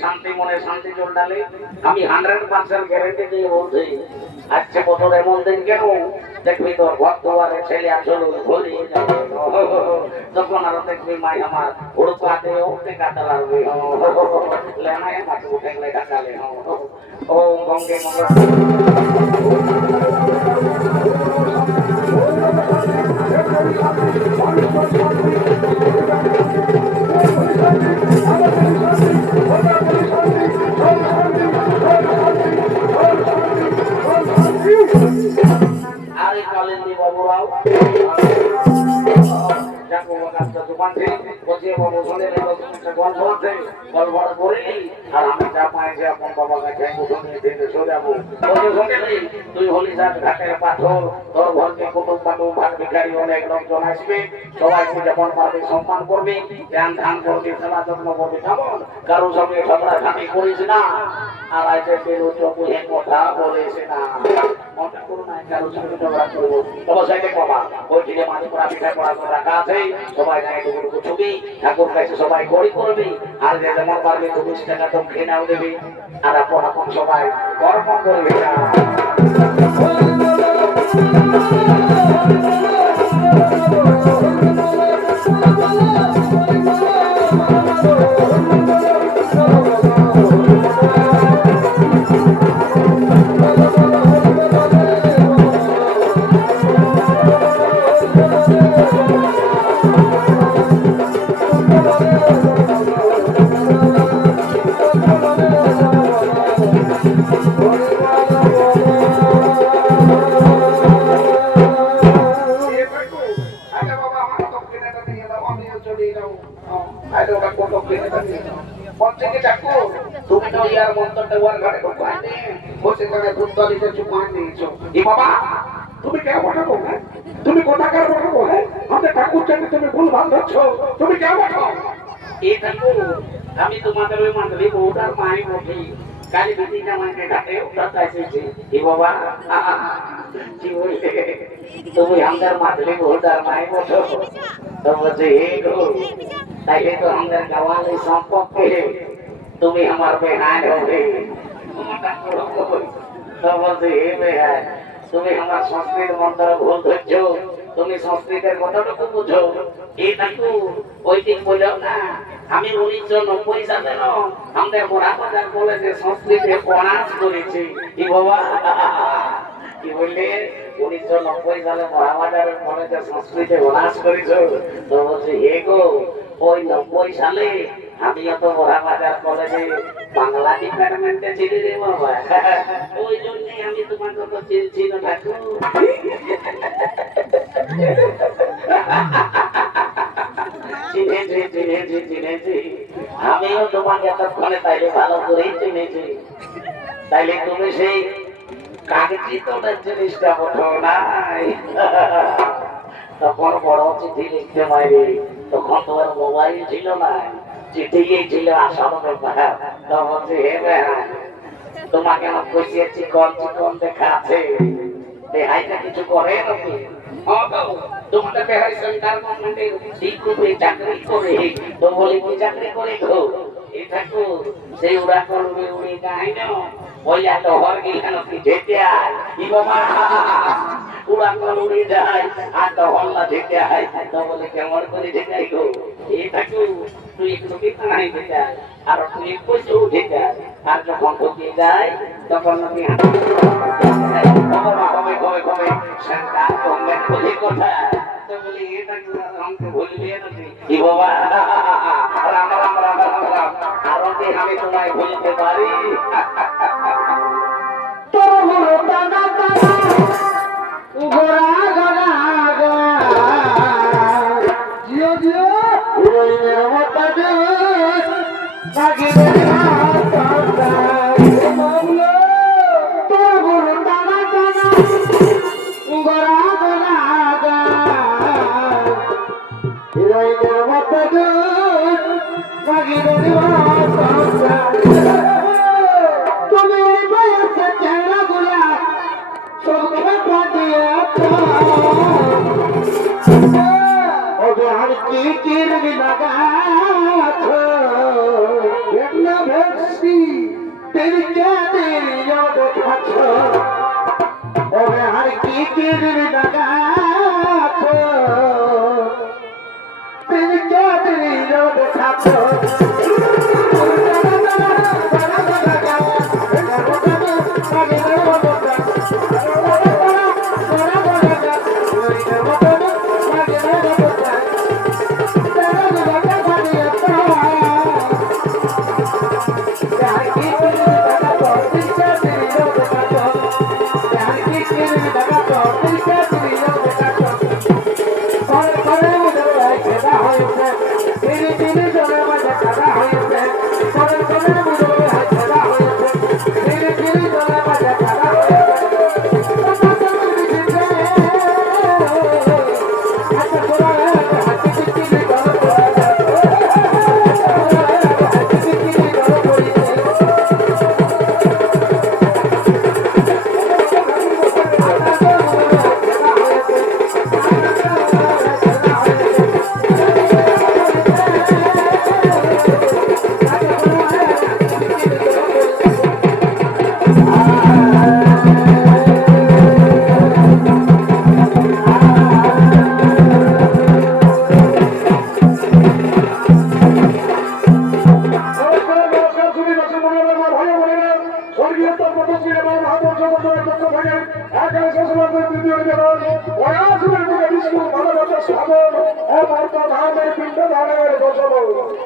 শান্তি মনে শান্তি চল ডালে আমি 100% গ্যারান্টি দিয়ে বলছি আজকে বছর এমন দিন কেন দেখবি তোর ঘর দুয়ারে ছেলে আসল ঘুরে যাবে তখন আরো দেখবি মাই আমার উড়পাতে উঠতে কাটা লাগবে লেনায় মাকে উঠে গেলে ডাকালে ও গঙ্গে গঙ্গে আরে কালেন্দি বাবুরাও যাকো গাছটা দোকান থেকে বসিয়ে বাবু শুনে একটা গল্প আছে গল্পটা করিনি আর আমি যা পাইছি আপন বাবা কাছে উঠে দিতে চলে যাবো বসে শুনেলি তুই হলি যাক ঘাটের পাথর তোর ঘরকে কুটুম বাটু ভাগ ভিখারি অনেক লোকজন আসবে সবাইকে যেমন পারবে সম্মান করবি ধ্যান ধান করবি সেবা যত্ন করবি কেমন কারোর সঙ্গে ঝগড়া ঝাঁটি করিস না আর আজকে পেলো চোখে কথা বলিস না মনটা করো না কারোর সঙ্গে ঝগড়া করবো তবে সাইডে বাবা ওই দিকে মাঝে পড়া পিঠা পড়া করে রাখা আছে সবাই গায়ে টুকু ছবি ঠাকুর কাছে সবাই গড়ি করবি আর যে যেমন পারবে 20 টাকা তো খেনাও দেবে আর আপন আপন সবাই কর্ম করবে না তুমি তো ইয়ার মন্তরটা ওয়ার ঘরে ঢুকাইনি বসে করে দুধলিতে চুপান দিয়েছো এ বাবা তুমি কে বটাবো হ্যাঁ তুমি কোথাকার বটাবো হ্যাঁ আমাদের ঠাকুর চাকে তুমি ভুল ভাল ধরছ তুমি কে বটাও এই ঠাকুর আমি তোমাদের ওই মন্ডলী বউটার মাই বটি কালী বিটি জামাইকে ঘাটে উঠাতে এসেছি এ বাবা কি বললে তুমি আমাদের মন্ডলী বউটার মাই বটো তো বলছে হে গো তাইলে তো আমাদের গাওয়ালে সম্পর্কে তুমি আমার বেহান হবে তো বলছে হে বেহান তুমি আমার সংস্কৃত মন্ত্র ভুল ধরছো তুমি সংস্কৃতের কতটুকু বুঝো এই দেখো ওই দিন বললো না আমি 1990 সালে আমাদের মোরাবাজার কলেজে সংস্কৃতে অনার্স করেছি কি বাবা কি বললে 1990 সালে মোরাবাজারের কলেজে সংস্কৃতে অনার্স করেছো তো বলছে হে গো ওই 90 সালে আমি তো মোরাবাজার কলেজে বাংলা ডিপার্টমেন্টে ছিলি রে বাবা ওই জন্যই আমি তোমার কথা চিনছি না ঠাকুর চিনেছি আমিও তোমাকে এতক্ষণে তাইলে ভালো করেই চিনেছি তাইলে তুমি সেই কাগজি তোলার জিনিসটা বোঝো নাই তখন বড় চিঠি লিখতে পারি তখন তোমার মোবাইল ছিল না চিঠি ছিল আসার ব্যাপার তখন হে বেহান তোমাকে আমার কইছে চিকন চিকন দেখা আছে দেহাইটা কিছু করে নাকি তোমাদের বেহাই সরকার গভর্নমেন্টে শিক্ষকে চাকরি করে তো বলে কি চাকরি করে গো এটা তো সেই উড়া করবে উড়ে যায় না ওই এত হর গিলানো কি যেতে আয় কি বাবা উড়া কর উড়ে যায় আর তো হল্লা যেতে আয় তো বলে কেমন করে যেতে আয় গো এটা তো তুই একটু কি নাই যেতে আয় আর তুই পয়সা উঠে যায় আর যখন ঢুকে যায় তখন আমি বাবা কবে কবে কবে সরকার গভর্নমেন্ট বলে কথা তো বলি এটা আমাকে ভুলবে না কি বাবা রাম রাম রাম রাম রাম আর আমি তোমায় ভুলতে পারি তোর হলো দানা দানা গোরা গোরা জিও জিও ওই মেরমতা দে লাগে তুমি লাগাছো তিনকে দিল দেখাছো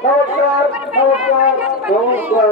নমস্কার নমস্কার নমস্কার